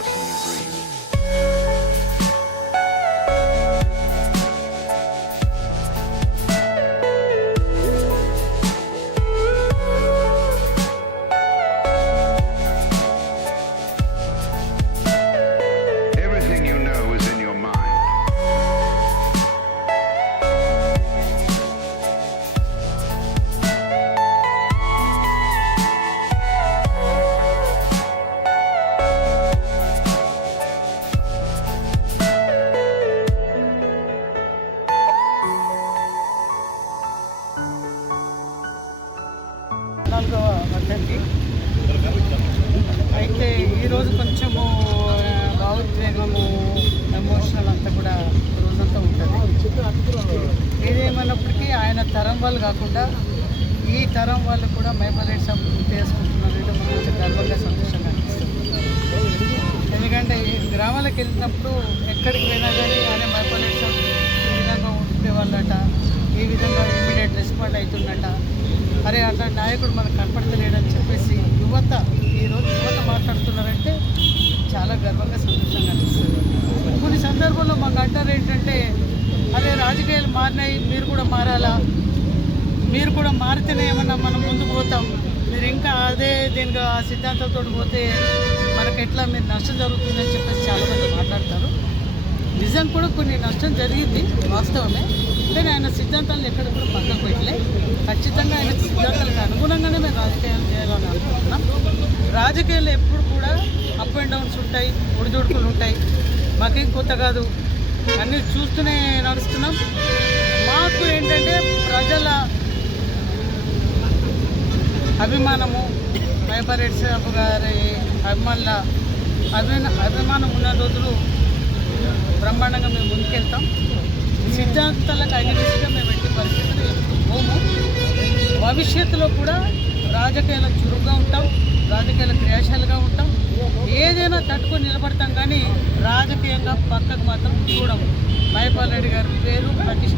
person you breathe. Everything you know is in your mind. నాలుగవ వర్ధంతి అయితే ఈరోజు కొంచెము భావోద్వేగము ఎమోషనల్ అంతా కూడా రోజంతా ఉంటుంది. ఏదేమన్నప్పటికీ ఆయన తరం వాళ్ళు కాకుండా ఈ తరం వాళ్ళు కూడా మైపాల్ రెడ్డి సాబ్ గుర్తు చేసుకుంటున్నారు. అంటే మాకు కొంచెం గర్వంగా సంతోషంగా అనిపిస్తుంది. ఎందుకంటే ఈ గ్రామాలకు వెళ్ళినప్పుడు ఎక్కడికి పోయినా కానీ ఆయన మైపాల్ రెడ్డి సాబ్ ఈ విధంగా ఉండేవాళ్ళట, ఈ విధంగా ఇమీడియట్ రెస్పాండ్ అవుతున్నట. అరే అట్లాంటి నాయకుడు మనకు కనపడతలేడని చెప్పేసి ఈరోజు యువత మాట్లాడుతున్నారంటే చాలా గర్వంగా సంతోషంగా అనిపిస్తుంది. కొన్ని సందర్భాల్లో మాకు అంటారు ఏంటంటే, అరే రాజకీయాలు మారినాయి, మీరు కూడా మారాలా, మీరు కూడా మారితేనే ఏమన్నా మనం ముందుకు పోతాం, మీరు ఇంకా అదే దీనిగా ఆ సిద్ధాంతంతో పోతే మనకు ఎట్లా మీరు నష్టం జరుగుతుందని చెప్పేసి చాలామంది మాట్లాడతారు. నిజం కూడా కొన్ని నష్టం జరిగింది, వాస్తవమే. కానీ ఆయన సిద్ధాంతాలను ఎక్కడ కూడా పక్కకు పెట్టలే. ఖచ్చితంగా ఆయన సిద్ధాంతాలకు అనుగుణంగానే మేము రాజకీయాలు చేయాలని అనుకుంటున్నాం. రాజకీయాలు ఎప్పుడు కూడా అప్ అండ్ డౌన్స్ ఉంటాయి, ఒడిదుడుకులు ఉంటాయి. మాకేం కొత్త కాదు, అన్నీ చూస్తూనే నడుస్తున్నాం. మాకు ఏంటంటే ప్రజల అభిమానము, మైపాల్ రెడ్డి సాబ్ గారి అభిమానం ఉన్న రోజులు బ్రహ్మాండంగా మేము ముందుకెళ్తాం. సిద్ధాంతాలకు అగ్నిగా మేము ఎట్టి పరిస్థితులు ఎప్పుడు పోము. భవిష్యత్తులో కూడా రాజకీయాల చురుగ్గా ఉంటాం, రాజకీయాల క్రియాశీలంగా ఉంటాం. ఏదైనా తట్టుకొని నిలబడతాం, కానీ రాజకీయంగా పక్కకు మాత్రం చూడము. మైపాల్ రెడ్డి గారి పేరు ప్రతి